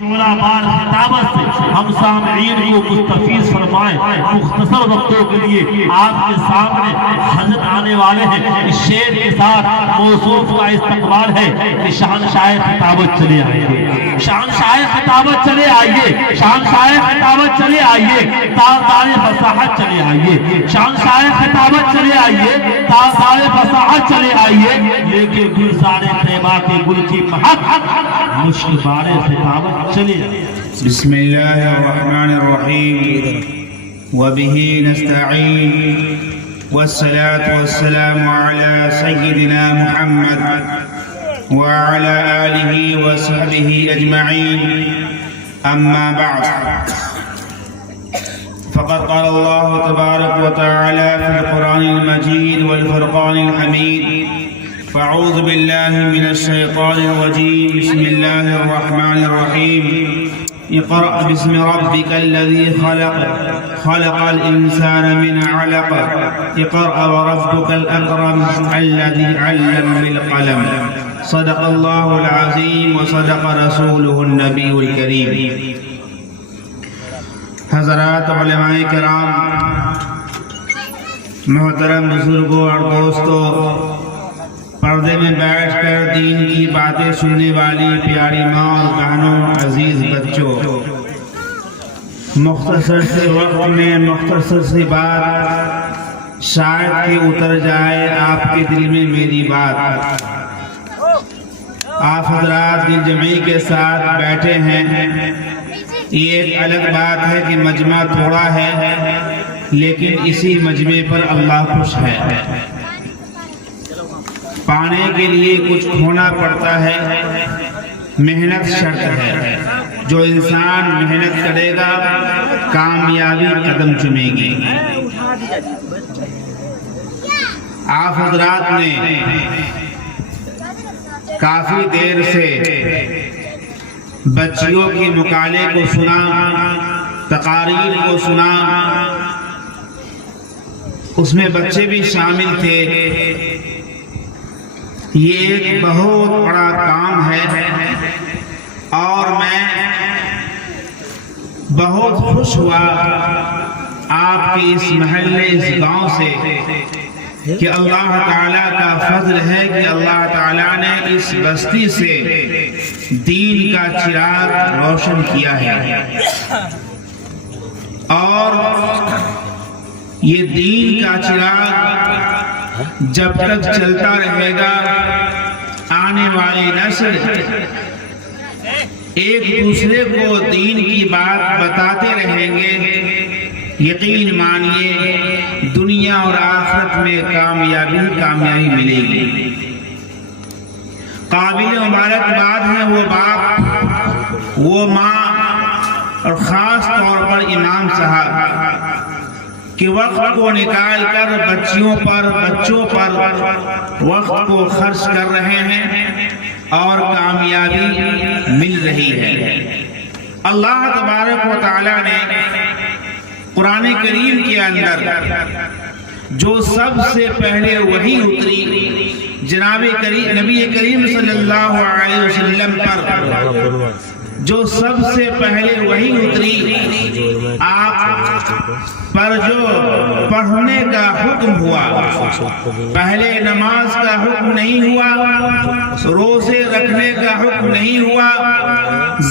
شعرا بار خطابت سے ہم سامعین کو مستفیض فرمائیں۔ مختصر وقتوں کے لیے آپ کے سامنے حضرت آنے والے ہیں۔ اس شعر کے ساتھ موصوف کا استقبال ہے کہ شہنشاہ خطابت چلے آئیے، شہنشاہ خطابت چلے آئیے، شہنشاہ خطابت چلے آئیے، تاجدار فصاحت چلے آئیے، شہنشاہ خطابت چلے آئیے، تاجدار فصاحت چلے آئیے، لیکن گلزار طیبہ کے گل کی مہک مشک بار خطابت چلے آئیے۔ بسم اللہ الرحمن الرحیم وبہ نستعین والصلاة والسلام على سیدنا محمد وعلى آلہ وصحبہ اجمعین، اما بعد فقد قال اللہ تبارک وتعالی فی القرآن المجید والفرقان الحمید، فاعوذ باللہ من الشیطان الرجیم، بسم اللہ الرحمن الرحیم، اقرأ باسم ربك الذي خلق خلق الإنسان من علق اقرأ وربك الأكرم الذي علم بالقلم، صدق الله العظيم وصدق رسوله النبي الكريم۔ حضرات علماء کرام، محترم بزرگوں اور دوستوں، پردے میں بیٹھ کر دین کی باتیں سننے والی پیاری ماں اور بہنوں، عزیز بچوں، مختصر سے وقت میں مختصر سی بات شاید کہ اتر جائے آپ کے دل میں میری بات۔ آپ حضرات دل جمعی کے ساتھ بیٹھے ہیں، یہ ایک الگ بات ہے کہ مجمع تھوڑا ہے لیکن اسی مجمع پر اللہ خوش ہے۔ پانے کے لیے کچھ کھونا پڑتا ہے، محنت شرط ہے، جو انسان محنت کرے گا کامیابی قدم چومے گی۔ آپ حضرات نے کافی دیر سے بچیوں کی مقالے کو سنا، تقاریر کو سنا، اس میں بچے بھی شامل تھے۔ یہ ایک بہت بڑا کام ہے اور میں بہت خوش ہوا آپ کی اس محلے، اس گاؤں سے، کہ اللہ تعالیٰ کا فضل ہے کہ اللہ تعالیٰ نے اس بستی سے دین کا چراغ روشن کیا ہے، اور یہ دین کا چراغ جب تک چلتا رہے گا آنے والی نسل ایک دوسرے کو دین کی بات بتاتے رہیں گے، یقین مانیے دنیا اور آخرت میں کامیابی ملے گی۔ قابل مبارکباد ہے وہ باپ، وہ ماں، اور خاص طور پر امام صاحب کہ وقت کو نکال کر بچوں پر وقت کو خرچ کر رہے ہیں اور کامیابی مل رہی ہے۔ اللہ تبارک و تعالی نے قرآن کریم کے اندر جو سب سے پہلے وحی اتری جناب نبی کریم صلی اللہ علیہ وسلم پر، جو سب سے پہلے وحی اتری آپ پر جو پڑھنے کا حکم ہوا، پہلے نماز کا حکم نہیں ہوا، روزے رکھنے کا حکم نہیں ہوا،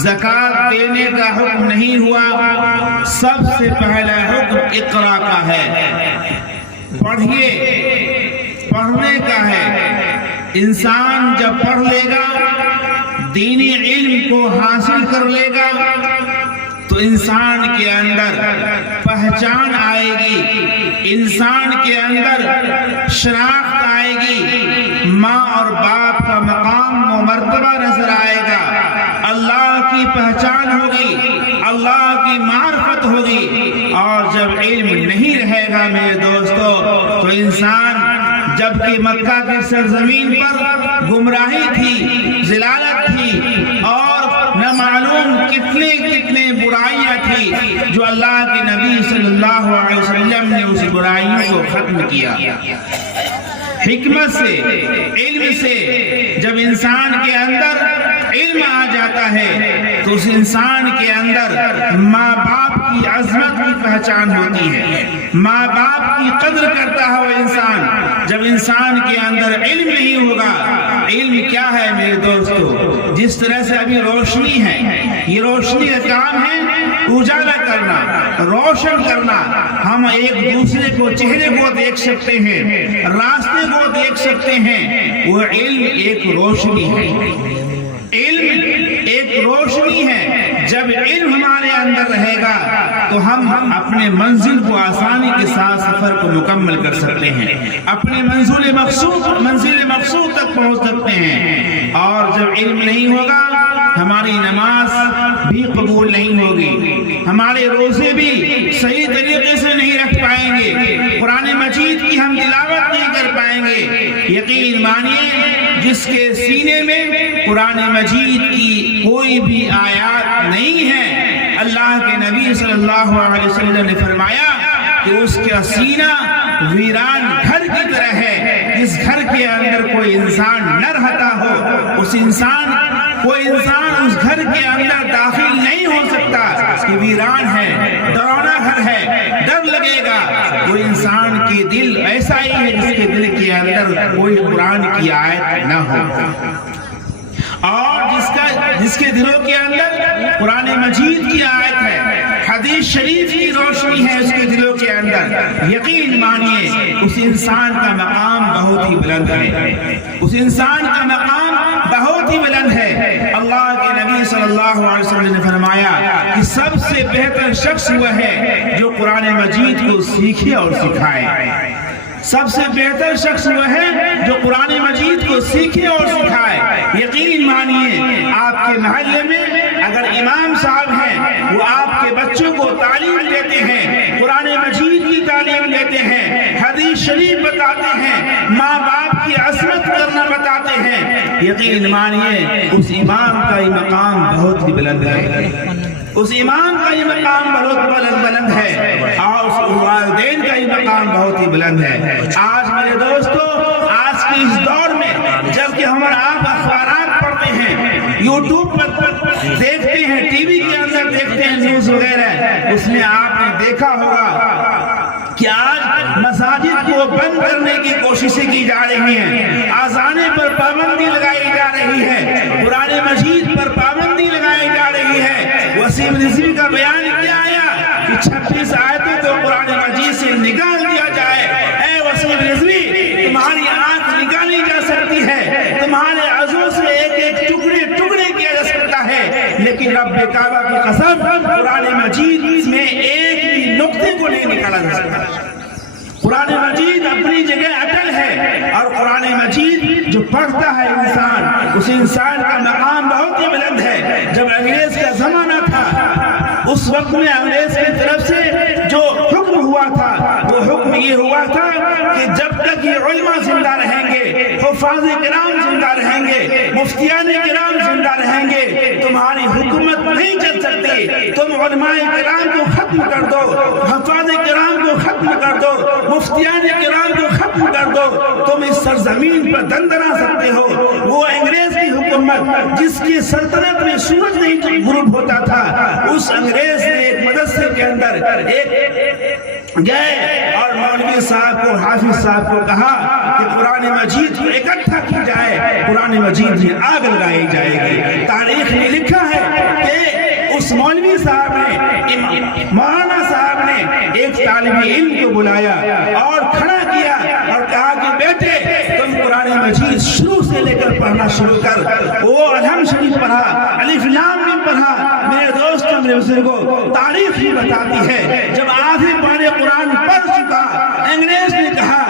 زکوٰۃ دینے کا حکم نہیں ہوا، سب سے پہلا حکم اقرا کا ہے، پڑھیے، پڑھنے کا ہے۔ انسان جب پڑھ لے گا، دینی علم کو حاصل کر لے گا، تو انسان کے اندر پہچان آئے گی، انسان کے اندر شناخت آئے گی، ماں اور باپ کا مقام و مرتبہ نظر آئے گا، اللہ کی پہچان ہوگی، اللہ کی معرفت ہوگی۔ اور جب علم نہیں رہے گا میرے دوستو، تو انسان جبکہ مکہ کی سرزمین پر گمراہی تھی، ضلالت تھی، اور نہ معلوم کتنے برائیاں تھی، جو اللہ کے نبی صلی اللہ علیہ وسلم نے اس برائیوں کو ختم کیا۔ حکمت سے، علم سے جب انسان کے اندر علم آ جاتا ہے تو اس انسان کے اندر ماں باپ کی عظمت کی پہچان ہوتی ہے، ماں باپ کی قدر کرتا ہے وہ انسان۔ جب انسان کے اندر علم نہیں ہوگا، علم کیا ہے میرے دوستو؟ جس طرح سے ابھی روشنی ہے، یہ روشنی کا کام ہے اجالا کرنا، روشن کرنا۔ ہم ایک دوسرے کو، چہرے کو دیکھ سکتے ہیں، راستے کو دیکھ سکتے ہیں، وہ علم ایک روشنی ہے، علم ایک روشنی ہے۔ جب علم ہمارے اندر رہے گا تو ہم اپنے منزل کو آسانی کے ساتھ سفر کو مکمل کر سکتے ہیں، اپنے منزل مقصود تک پہنچ سکتے ہیں۔ اور جب علم نہیں ہوگا ہماری نماز بھی قبول نہیں ہوگی، ہمارے روزے بھی صحیح طریقے سے نہیں رکھ پائیں گے، قرآن مجید کی ہم تلاوت نہیں کر پائیں گے۔ یقین مانیے جس کے سینے میں قرآن مجید کی کوئی بھی آیات نہیں ہے، اللہ کے نبی صلی اللہ علیہ وسلم نے فرمایا کہ اس کا سینہ ویران گھر کی طرح ہے۔ جس گھر کے اندر کوئی انسان نہ رہتا ہو، کوئی انسان اس گھر کے اندر داخل نہیں ہو سکتا، اس کی ویران ہے، ڈراؤنا گھر ہے، ڈر لگے گا۔ کوئی انسان کے دل ایسا ہی ہے جس کے دل کے اندر کوئی قرآن کی آیت نہ ہو، اور جس کے دلوں کے اندر قرآن مجید کی آیت ہے، حدیث شریف کی روشنی ہے اس کے دلوں کے اندر، یقین مانیے اس انسان کا مقام بہت ہی بلند ہے، اس انسان کا مقام بہت ہی بلند ہے۔ اللہ کے نبی صلی اللہ علیہ وسلم نے فرمایا کہ سب سے بہتر شخص وہ ہے جو قرآن مجید کو سیکھے اور سکھائے، سب سے بہتر شخص وہ ہے جو قرآن مجید کو سیکھے اور سکھائے۔ یقین مانیے آپ کے محلے میں اگر امام صاحب ہیں، وہ آپ کے بچوں کو تعلیم دیتے ہیں، قرآن مجید کی تعلیم دیتے ہیں، حدیث شریف بتاتے ہیں، ماں باپ کی عظمت کرنا بتاتے ہیں، یقین مانیے اس امام کا یہ مقام بہت ہی بلند ہے، اس امام کا یہ مقام بہت بلند ہے، اور اس والدین کا یہ مقام بہت ہی بلند ہے۔ آج میرے دوستو، آج کے اس دور میں جب کہ ہمارا آپ اخبارات پڑھتے ہیں، یوٹیوب پر دیکھتے ہیں، ٹی وی کے اندر دیکھتے ہیں نیوز وغیرہ، اس میں آپ نے دیکھا ہوگا کہ آج مساجد کو بند کرنے کی کوششیں کی جا رہی ہیں، اذانے پر پابندی لگائی جا رہی ہے، قرآن مجید پر پابندی لگائی جا رہی ہے۔ وسیم رضوی کا بیان کیا آیا کہ 26 آیتیں تو قرآن مجید سے نکال دیا جائے۔ اے وسیم رضوی، تمہاری آنکھ نکالی جا سکتی ہے، تمہارے عضو سے ایک ایک ٹکڑے کیا جا سکتا ہے، لیکن رب کعبہ کی قسم قرآن مجید میں ایک بھی نقطے کو نہیں نکالا جا سکتا۔ قرآن مجید اپنی جگہ اٹل ہے، اور قرآن مجید جو پڑھتا ہے انسان، اس انسان کا مقام بہت ہی بلند ہے۔ جب انگریز کا زمانہ تھا، اس وقت میں انگریز کی طرف سے جو حکم ہوا تھا، وہ حکم یہ ہوا تھا کہ جب تک یہ علماء زندہ رہیں گے، حفاظ کرام زندہ رہیں گے، مفتیان کرام زندہ رہیں گے، تمہاری حکومت نہیں چل سکتی۔ تم علماء کرام کو ختم کر دو، حفاظ کرام کو ختم کر دو، مفتیان کرام کو ختم کر دو، تم اس سرزمین پر دندنا سکتے ہو۔ وہ انگریز کی حکومت جس کی سلطنت میں سورج نہیں غروب ہوتا تھا، اس انگریز نے ایک مدرسے کے اندر گئے اور مولوی صاحب کو، حافظ صاحب کو کہا کہ قرآن مجید کو اکٹھا کی جائے، قرآن مجید میں آگ لگائی جائے گی۔ تاریخ میں لکھا ہے کہ اس مولوی صاحب نے، مولانا صاحب نے ایک طالب علم کو بلایا اور کھڑا کیا اور کہا کہ بیٹے تم قرآن مجید شروع سے لے کر پڑھنا شروع کر۔ وہ الحم شریف پڑھا، الف لام میم پڑھا۔ میرے دوستوں، میرے بزرگوں، تاریخ ہی بتاتی ہے جب آدھے پارے قرآن پڑھ چکا، انگریز نے کہا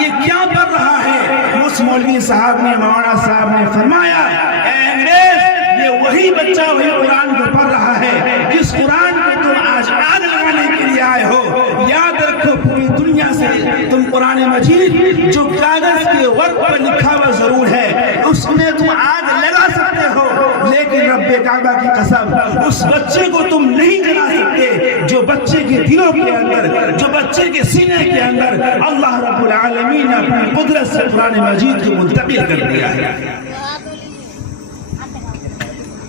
یہ کیا پڑھ رہا ہے؟ اس مولوی صاحب نے، مولانا صاحب نے فرمایا اے انگریز، یہ وہی بچہ وہی قرآن کو پڑھ رہا ہے جس قرآن کو تم آج آگ لگانے کے لیے آئے ہو۔ یاد رکھو پوری دنیا سے تم قرآن مجید جو کاغذ کے ورق پر لکھا ہوا ضرور ہے، اس میں تم آگ لگا سکتے ہو، لیکن رب کعبہ کی قسم اس بچے کو تم نہیں جلا سکتے جو بچے کے دلوں کے اندر، جو بچے کے سینے کے اندر اللہ رب العالمین نے اپنی قدرت سے قرآن مجید کو منتقل کر دیا ہے۔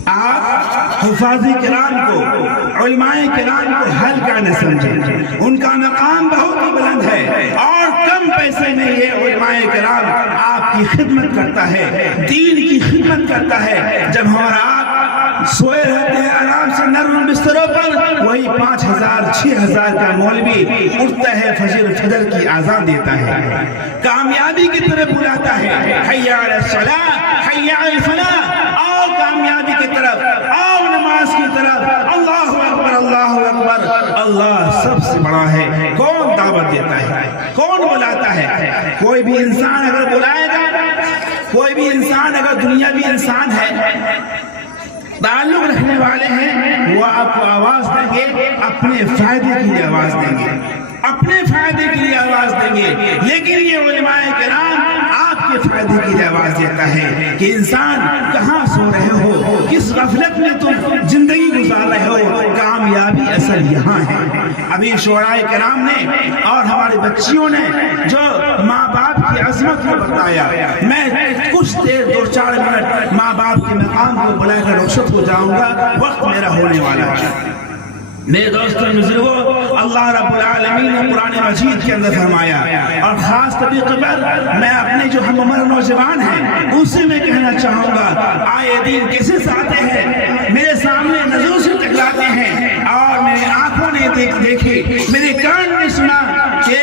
آپ حفاظ کرام کو، علماء کرام کو ہلکا نہ سمجھیں، ان کا مقام بہت ہی بلند ہے، اور کم پیسے میں یہ علماء کرام آپ کی خدمت کرتا ہے، دین کی خدمت کرتا ہے۔ جب ہمارا آپ سوئے رہتے ہیں آرام سے نرم بستروں پر، وہی 5,000 6,000 کا مولوی اٹھتا ہے، فجر کی آذان دیتا ہے، کامیابی کی طرف بلاتا ہے، حی علی الصلاۃ حی علی الفلاح، آؤ کامیابی کی طرف، آؤ نماز کی طرف، اللہ اکبر اللہ اکبر، اللہ سب سے بڑا ہے۔ کون دعوت دیتا ہے؟ کون بلاتا ہے؟ کوئی بھی انسان اگر بلائے گا، کوئی بھی انسان اگر دنیاوی انسان ہے، تعلق رکھنے والے ہیں، وہ آپ کو آواز دیں گے، اپنے فائدے کے لیے آواز دیں گے، اپنے فائدے کے لیے آواز دیں گے، لیکن یہ علماء کرام آپ کے فائدے کے لیے آواز دیتا ہے کہ انسان کہاں سو رہے ہو، کس غفلت میں تم زندگی گزار رہے ہو، کامیابی اصل یہاں ہے۔ ابھی شعراء کرام نے اور ہمارے بچیوں نے جو ماں باپ کی عظمت کو بتایا، میں کچھ دیر 2-4 منٹ ماں باپ کے مقام کو بلا کر رخصت ہو جاؤں گا، وقت میرا ہونے والا ہے۔ میرے دوستوں بزرگوں، اللہ رب العالمین نے قرآن مجید کے اندر فرمایا، اور خاص طریقے پر میں اپنے جو ہم عمر نوجوان ہیں ان سے میں کہنا چاہوں گا، آئے دین کیسے آتے ہیں، میرے سامنے نظروں سے ٹکراتے ہیں، اور میرے آنکھوں نے دیکھی، میرے کان نے سنا کہ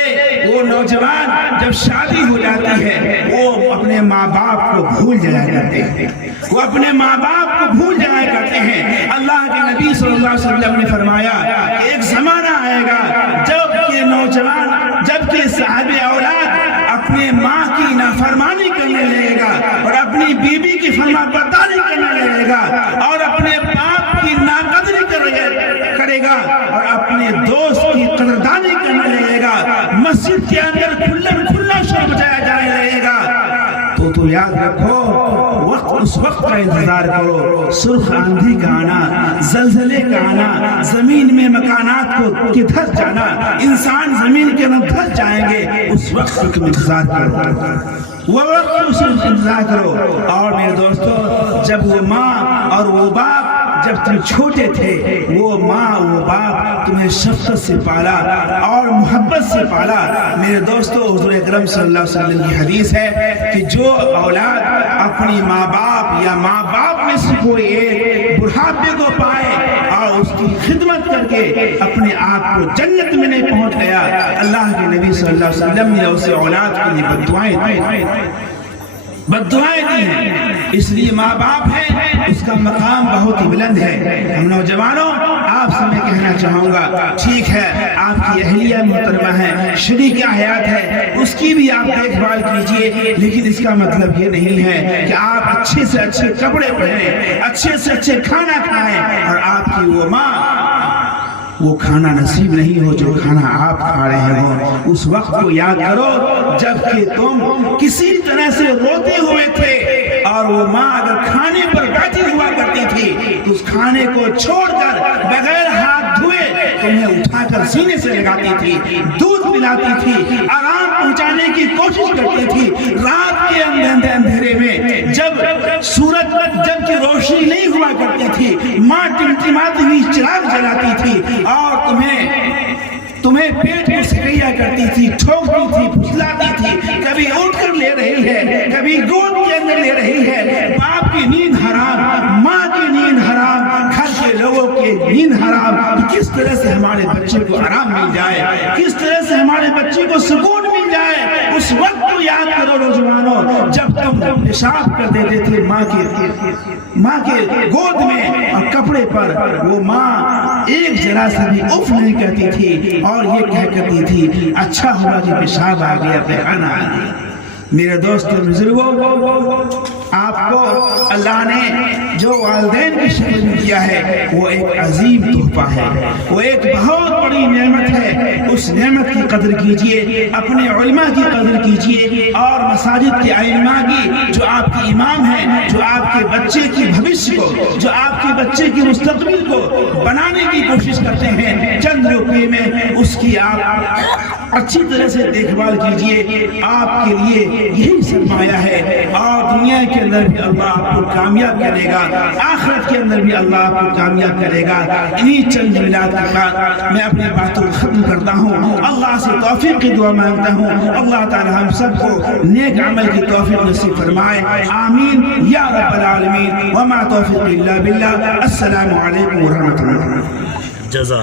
وہ نوجوان جب شادی ہو جاتی ہے وہ اپنے ماں باپ کو بھول جایا کرتے ہیں، وہ اپنے ماں باپ کو بھول جایا کرتے ہیں۔ اللہ کے نبی صلی اللہ علیہ وسلم نے فرمایا کہ ایک زمانہ آئے گا جب کہ نوجوان، جب کہ صاحب اولاد اپنے ماں کی نافرمانی کرنے لگے گا، اور اپنی بیوی کی فرما برداری کرنے لگے گا، اور اپنے باپ کی ناقدری کرے گا، اور اپنے دوست کی قدردانی کرنے لگے گا، مسجد کے اندر کھلا شور بجایا جانے لگے گا، تو یاد رکھو اس وقت کا انتظار کرو، سرخ آندھی کا آنا، زلزلے کا آنا، زمین میں مکانات کو کدھر جانا، انسان زمین کے اندر دھس جائیں گے، اس وقت کا انتظار کرو، وہ وقت اس انتظار کرو۔ اور میرے دوستو، جب وہ ماں اور وہ باپ جب تم چھوٹے تھے، وہ ماں وہ باپ تمہیں شفقت سے پالا اور محبت سے پالا۔ میرے دوستو، حضور اکرم صلی اللہ علیہ وسلم کی حدیث ہے کہ جو اولاد اپنی ماں باپ یا ماں باپ میں سے کوئی ایک بڑھاپے کو پائے اور اس کی خدمت کر کے اپنے آپ کو جنت میں نہیں پہنچ گیا، اللہ کے نبی صلی اللہ علیہ وسلم نے اسے اولاد کے لیے بددعائیں دی ہیں۔ اس لیے ماں باپ ہے، اس کا مقام بہت ہی بلند ہے۔ ہم نوجوانوں، آپ سے میں کہنا چاہوں گا، ٹھیک ہے آپ کی اہلیہ محترمہ ہے، شریک حیات ہے، اس کی بھی آپ دیکھ بھال کیجئے، لیکن اس کا مطلب یہ نہیں ہے کہ آپ اچھے سے اچھے کپڑے پہنیں، اچھے سے اچھے کھانا کھائیں، اور آپ کی وہ ماں وہ کھانا نصیب نہیں ہو جو کھانا آپ کھا رہے ہو۔ اس وقت کو یاد کرو جب کہ تم کسی طرح سے روتے ہوئے تھے، اور وہ ماں اگر کھانے پر بیٹھی ہوا کرتی تھی تو اس کھانے کو چھوڑ کر بغیر ہاتھ دھوئے تمہیں اٹھا کر سینے سے لگاتی تھی، دودھ پلاتی تھی، آرام پہنچانے کی کوشش کرتی تھی۔ رات کے اندھیرے میں جب سورج جب کی روشنی نہیں ہوا کرتی تھی، ماں ٹمٹماتی ہوئی چراغ جلاتی تھی اور تمہیں پیٹ کو سکیا کرتی تھی، ٹھوکتی تھی، پھسلاتی تھی، کبھی اٹھ کر لے رہی ہے، کبھی گود کے اندر لے رہی ہے۔ باپ کی نیند حرام، ماں کی نیند حرام، گھر کے لوگوں کی نیند حرام۔ کس طرح سے ہمارے بچے کو آرام مل جائے، کس طرح سے ہمارے بچے کو سکون مل جائے، اس وقت کو یاد کرو نوجوانوں جب تم پیشاب کر دیتے تھے ماں کے گود میں اور کپڑے پر، وہ ماں ایک ذرا سے بھی اف نہیں کہتی تھی، اور یہ کہہ کرتی تھی اچھا ہوا کہ پیشاب آ گیا، پیخانہ آ گیا۔ میرے دوستو بزرگوں، آپ کو اللہ نے جو والدین کی شکل میں کیا ہے وہ ایک عظیم تحفہ ہے، وہ ایک بہت بڑی نعمت ہے۔ اس نعمت کی قدر کیجئے، اپنے علماء کی قدر کیجئے، اور مساجد کے ائمہ کی، جو آپ کے امام ہیں، جو آپ کے بچے کی بھوشیہ کو، جو آپ کے بچے کی مستقبل کو بنانے کی کوشش کرتے ہیں، چند روپے میں اس کی آپ اچھی طرح سے دیکھ بھال کیجئے۔ آپ کے لیے یہی سرمایہ ہے، اور دنیا کے اندر بھی اللہ آپ کو کامیاب کرے گا، آخرت کے اندر بھی اللہ آپ کو کامیاب کرے گا۔ انہی چند جملات کے بعد میں اپنی باتوں کو ختم کرتا ہوں۔ اللہ سے توفیق کی دعا مانگتا ہوں، اللہ تعالی ہم سب کو نیک عمل کی توفیق نصیب فرمائے، آمین یا رب العالمین۔ وما توفیق الا باللہ۔ السلام علیکم ورحمۃ اللہ۔ جزاک